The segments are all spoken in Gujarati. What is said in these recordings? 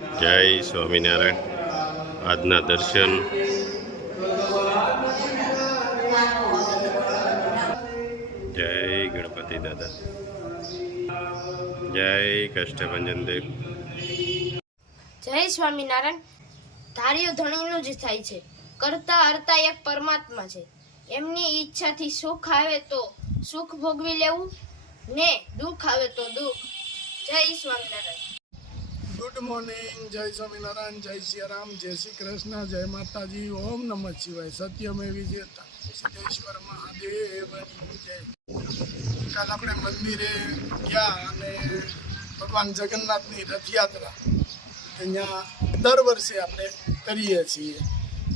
જય સ્વામિનારાયણ. આજના દર્શન જય ગણપતિ દાદા, જય કષ્ટભંજન દેવ. જય સ્વામિનારાયણ. ધાર્યું ધણીનું જ થાય છે, કરતા હરતા એક પરમાત્મા છે. એમની ઈચ્છાથી સુખ આવે તો સુખ ભોગવી લેવું ને દુઃખ આવે તો દુઃખ. જય સ્વામિનારાયણ. Good morning. જય સ્વામિનારાયણ, જય સિયારામ, જય શ્રી કૃષ્ણ, જય માતાજી, ઓમ નમઃ શિવાય. સત્યમેવ જયતે, સિદ્ધેશ્વર મહાદેવની જય. કાલ આપણે મંદિરે ગયા અને ભગવાન જગન્નાથની રથયાત્રા અહીંયા દર વર્ષે આપણે કરીએ છીએ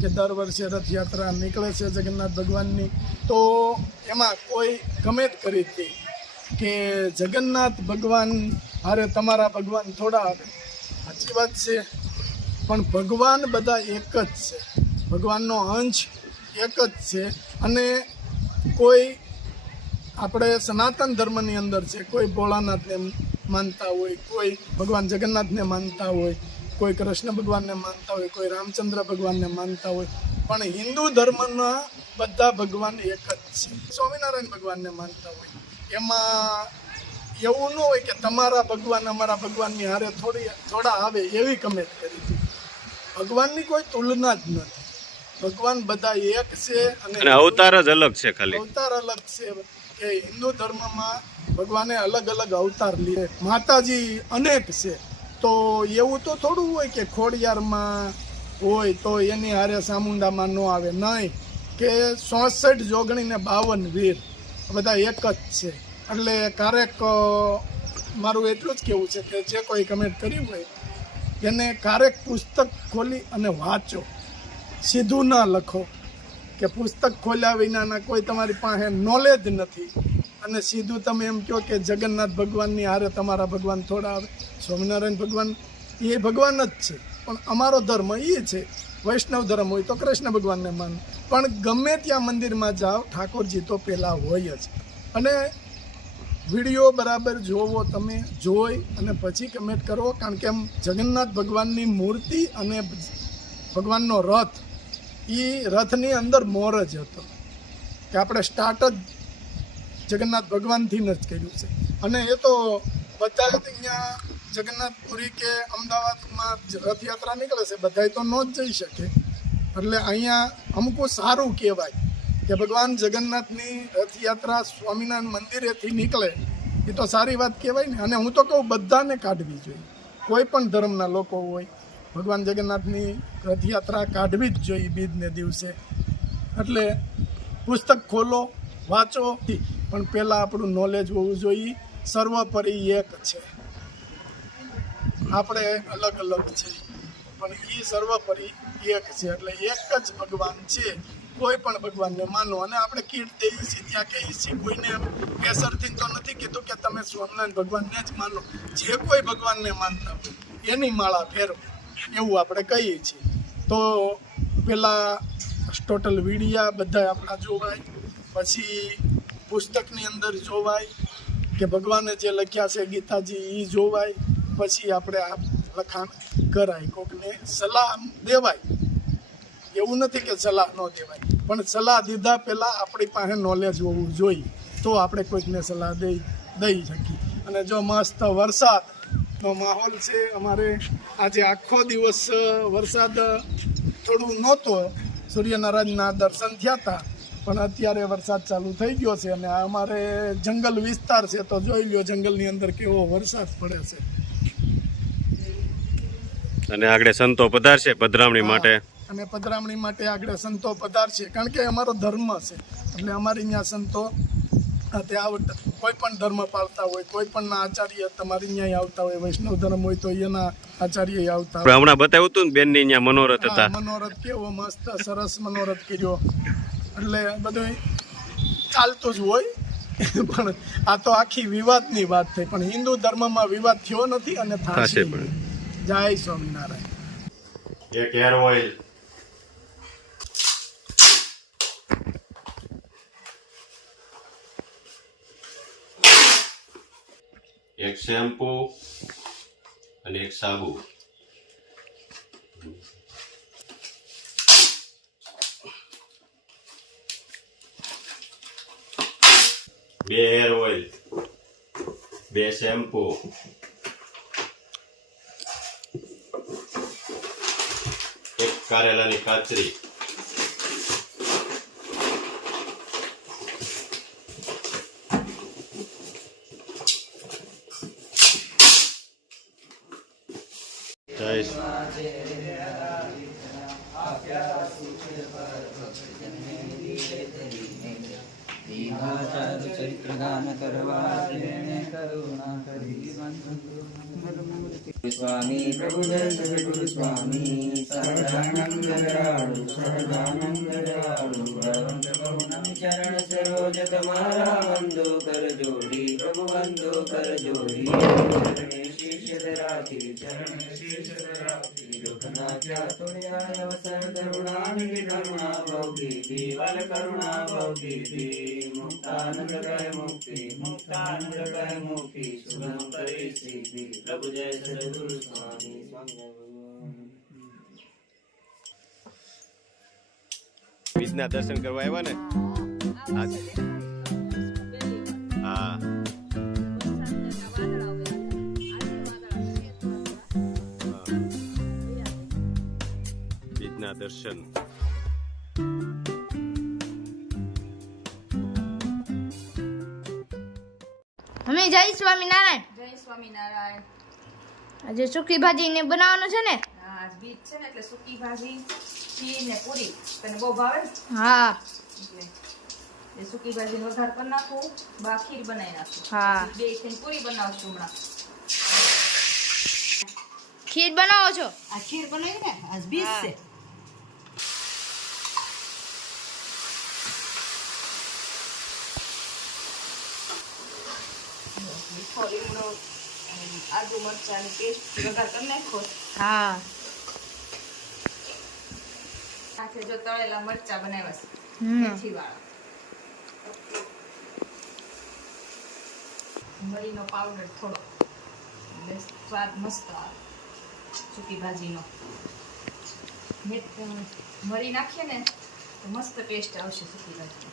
કે દર વર્ષે રથયાત્રા નીકળે છે જગન્નાથ ભગવાનની. તો એમાં કોઈ ગમે જ કરી હતી કે જગન્નાથ ભગવાન હારે તમારા ભગવાન થોડા આવે. સાચી વાત છે, પણ ભગવાન બધા એક જ છે, ભગવાનનો અંશ એક જ છે. અને કોઈ આપણે સનાતન ધર્મની અંદર છે, કોઈ ભોળાનાથને માનતા હોય, કોઈ ભગવાન જગન્નાથને માનતા હોય, કોઈ કૃષ્ણ ભગવાનને માનતા હોય, કોઈ રામચંદ્ર ભગવાનને માનતા હોય, પણ હિન્દુ ધર્મના બધા ભગવાન એક જ છે. સ્વામિનારાયણ ભગવાનને માનતા હોય એમાં એવું ન હોય કે તમારા ભગવાન અમારા ભગવાનની હારે થોડા આવે એવી કમેન્ટ કરી હતી. ભગવાનની કોઈ તુલના જ નથી, ભગવાન બધા એક છે. અને અવતાર જ અલગ છે, ખાલી અવતાર અલગ છે. કે હિન્દુ ધર્મમાં ભગવાને અલગ અલગ અવતાર લીધે, માતાજી અનેક છે. તો એવું તો થોડું હોય કે ખોડિયારમાં હોય તો એની હારે ચામુંડામાં ન આવે, નહીં. કે 64 જોગણી ને 52 વીર બધા એક જ છે. એટલે ક્યારેક મારું એટલું જ કહેવું છે કે જે કોઈ કમેન્ટ કર્યું હોય એને ક્યારેક પુસ્તક ખોલી અને વાંચો, સીધું ના લખો. કે પુસ્તક ખોલ્યા વિનાના કોઈ તમારી પાસે નોલેજ નથી અને સીધું તમે એમ કહો કે જગન્નાથ ભગવાનની હારે તમારા ભગવાન થોડા આવે. સ્વામિનારાયણ ભગવાન એ ભગવાન જ છે, પણ અમારો ધર્મ એ છે વૈષ્ણવ ધર્મ હોય તો કૃષ્ણ ભગવાનને માનો. પણ ગમે ત્યાં મંદિરમાં જાઓ ઠાકોરજી તો પહેલાં હોય જ. અને વિડીયો બરાબર જોવો, તમે જોઈ અને પછી કમેન્ટ કરો. કારણ કે એમ જગન્નાથ ભગવાનની મૂર્તિ અને ભગવાનનો રથ, એ રથની અંદર મોર જ હતો. કે આપણે સ્ટાર્ટ જ જગન્નાથ ભગવાનથી જ કર્યું છે. અને એ તો બધા જ અહીંયા જગન્નાથપુરી કે અમદાવાદમાં રથયાત્રા નીકળે છે, બધા તો ન જ જઈ શકે. એટલે અહીંયા અમુક સારું કહેવાય કે ભગવાન જગન્નાથની રથયાત્રા સ્વામિનારાયણ મંદિરેથી નીકળે, એ તો સારી વાત કહેવાય ને. અને હું તો કહું બધાને કાઢવી જોઈએ, કોઈ પણ ધર્મના લોકો હોય, ભગવાન જગન્નાથની રથયાત્રા કાઢવી જ જોઈએ બીજને દિવસે. એટલે પુસ્તક ખોલો, વાંચો, પણ પહેલાં આપણું નોલેજ હોવું જોઈએ. સર્વોપરી એક છે, આપણે અલગ અલગ છે, પણ એ સર્વોપરી એક છે. એટલે એક જ ભગવાન છે. કોઈ પણ ભગવાનને માનો. અને આપણે કીટ દઈએ છીએ ત્યાં કહીએ છીએ, કોઈને પ્રેશરથી તો નથી કીધું કે તમે સ્વામિનારાયણ ભગવાનને જ માનો. જે કોઈ ભગવાનને માનતા હોય એની માળા ફેરવો, એવું આપણે કહીએ છીએ. તો પેલા ટોટલ વિડિયા બધા આપણા જોવાય, પછી પુસ્તકની અંદર જોવાય કે ભગવાને જે લખ્યા છે ગીતાજી એ જોવાય, પછી આપણે આ લખાણ કરાય. કોકને સલાહ દેવાય, એવું નથી કે સલાહ ન દેવાય, પણ સલાહ દીધા પહેલાં આપણી પાસે નોલેજ હોવું જોઈએ, તો આપણે કોઈકને સલાહ દઈ શકીએ. અને જો મસ્ત વરસાદનો માહોલ છે અમારે આજે, આખો દિવસ વરસાદ થોડું નહોતો, સૂર્યનારાયણના દર્શન થયા હતા, પણ અત્યારે વરસાદ ચાલુ થઈ ગયો છે. અને અમારે જંગલ વિસ્તાર છે, તો જોઈ લો જંગલની અંદર કેવો વરસાદ પડે છે. અને આગળ સંતો પધારશે પધરામણી માટે, અને પધરામણી માટે આગળ સંતો પધારશે. કારણ કે અમારો ધર્મ છે, એટલે અમારે અહીંયા સંતો ત્યાં કોઈ પણ ધર્મ પાળતા હોય, કોઈ પણ આચાર્ય તમારી અહીંયા આવતા હોય, વૈષ્ણવ ધર્મ હોય તો એના આચાર્ય આવતા હોય. હમણાં બતાવ્યું હતું ને બેનની અહીંયા મનોરથ હતા, મનોરથ કેવો મસ્ત સરસ મનોરથ કર્યો. એટલે બધું ચાલતું જ હોય. પણ આ તો આખી વિવાદની વાત થઈ, પણ હિન્દુ ધર્મમાં વિવાદ થયો નથી અને થશે પણ. જય સ્વામિનારાયણ. એક હેર ઓઇલ, એક શેમ્પુ અને એક સાબુ. 2 હેર ઓઇલ, 2 શેમ્પુ, 1 કારેલાની કાચરી, ચરિત્ર ગાન કરવા કરુણા કરી સ્વામી પ્રભુ જય સદગુરુ સ્વામી સહજાનંદ દયાળુ પ્રભુનમ ચરણ સરોજ તમારા વંદો કર જોડી પ્રભુ વંદો કર જોડી ચરણે શીશ ધરાતી દુઃખના ક્યા તોડ્યા અવસર કરુણાનિધિ કરુણા ભૌતી વલ કરુણા ભૌતી મુક્તાનંદ કહે મુક્તિ સુગમ કરી સિદ્ધિ પ્રભુ જય સદગુરુ સ્વામી બીજના દર્શન કરવા આવ્યા ને આજે? હા, બીજના દર્શન. અમે જય સ્વામિનારાયણ. જય સ્વામિનારાયણ. આજે સુકી ભાજી ને બનાવવાનું છે ને? હા, આજ બીજ છે ને એટલે સૂકી ભાજી, ખીર ને પૂરી તને બહુ ભાવે ને? હા. એટલે એ સૂકી ભાજી નો વઘાર કરી નાખું, બા ખીર બનાવી નાખું. હા. બે થઈને પૂરી બનાવશું હમણાં. ખીર બનાવો છો? આ ખીર બનાવી ને આજ બીજ છે. મીઠો લીમડો આદુ મરચાની પેસ્ટ વઘાર કરી નાખો. હા. સાથે જો તળેલા મરચા બનાવ્યા છે મેથી વાળા. મરીનો પાવડર થોડો એટલે સ્વાદ મસ્ત આવે સૂકી ભાજીનો. મરી નાખીએ ને તો મસ્ત ટેસ્ટ આવશે સૂકી ભાજી.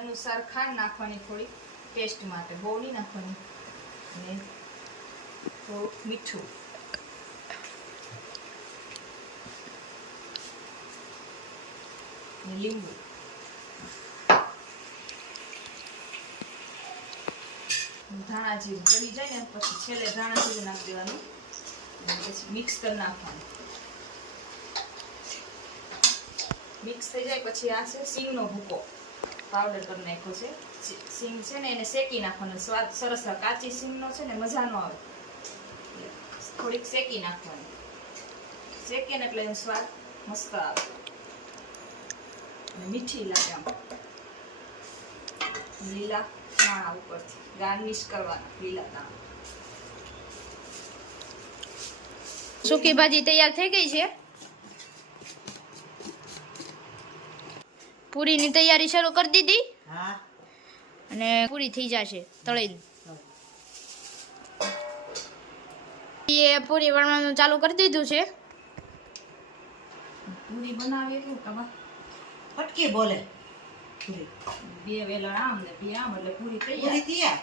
અનુસાર ખાંડ નાખવાની થોડી ટેસ્ટ માટે, બહુ નહીં નાખવાની. અને થોડું મીઠું. લીંબુ. ધાણા જીરું ગળી જાય ને પછી છેલ્લે ધાણા જીરું નાખી દેવાનું. પછી મિક્સ કરી નાખવાનું. મિક્સ થઈ જાય પછી આ છે સિંગનો ભૂકો પાવડર કરી નાખ્યો છે. સિંગ છે ને એને શેકી નાખવાનો, સ્વાદ સરસ આવે. કાચી સિંગનો છે ને મજા ન આવે, થોડીક શેકી નાખવાની. શેકે ને એટલે એનો સ્વાદ મસ્ત આવે અને મીઠી લાગે. આમ લીલા દાણા ઉપરથી ગાર્નિશ કરવાના, લીલા દાણા. સૂકી ભાજી તૈયાર થઈ ગઈ છે. પૂરીની તૈયારી શરૂ કરી દીધી. હા. અને પૂરી થઈ જશે તળીને. એ પૂરી વણવાનું ચાલુ કરી દીધું છે. પૂરી બનાવી એટલું તમારે ફટકી બોલે બે વેલણ આમ ને બે આમ એટલે પૂરી તૈયાર.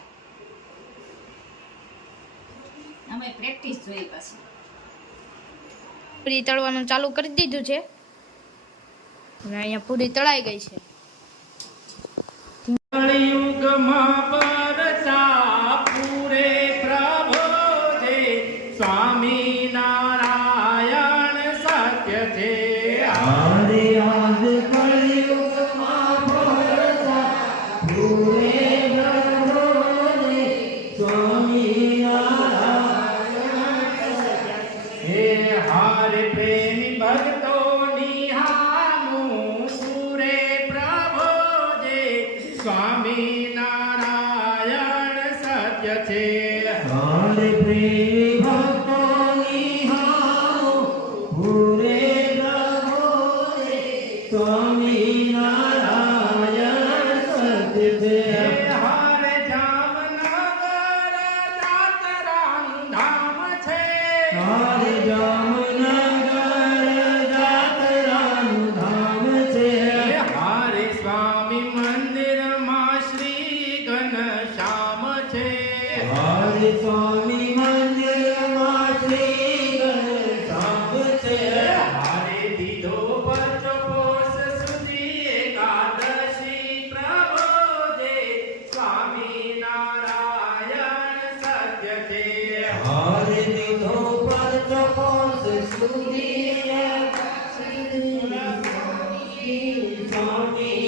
અમે પ્રેક્ટિસ જોઈ પાછી. પૂરી તળવાનું ચાલુ કરી દીધું છે અને અહીંયા પૂરી તળાઈ ગઈ છે. કળિયુગમાં પરચા પૂરે પ્રભો જે સ્વામી નારાયણ સત્ય છે. હરે આજ કળિયુગમાં પરચા પૂરે પ્રભો જે સ્વામી નારાયણ હે હરે પ્રેમી ભક્તો નિહાનું પૂરે પ્રભો જે સ્વામી નારાયણ સત્ય છે. હરે પ્રેમી ભક્તો નિહાનો પૂરે પ્રભો જે સ્વામી નારાયણ સત્ય છે. હરે જામનગર જાતરાનું ધામ છે. સ્વામી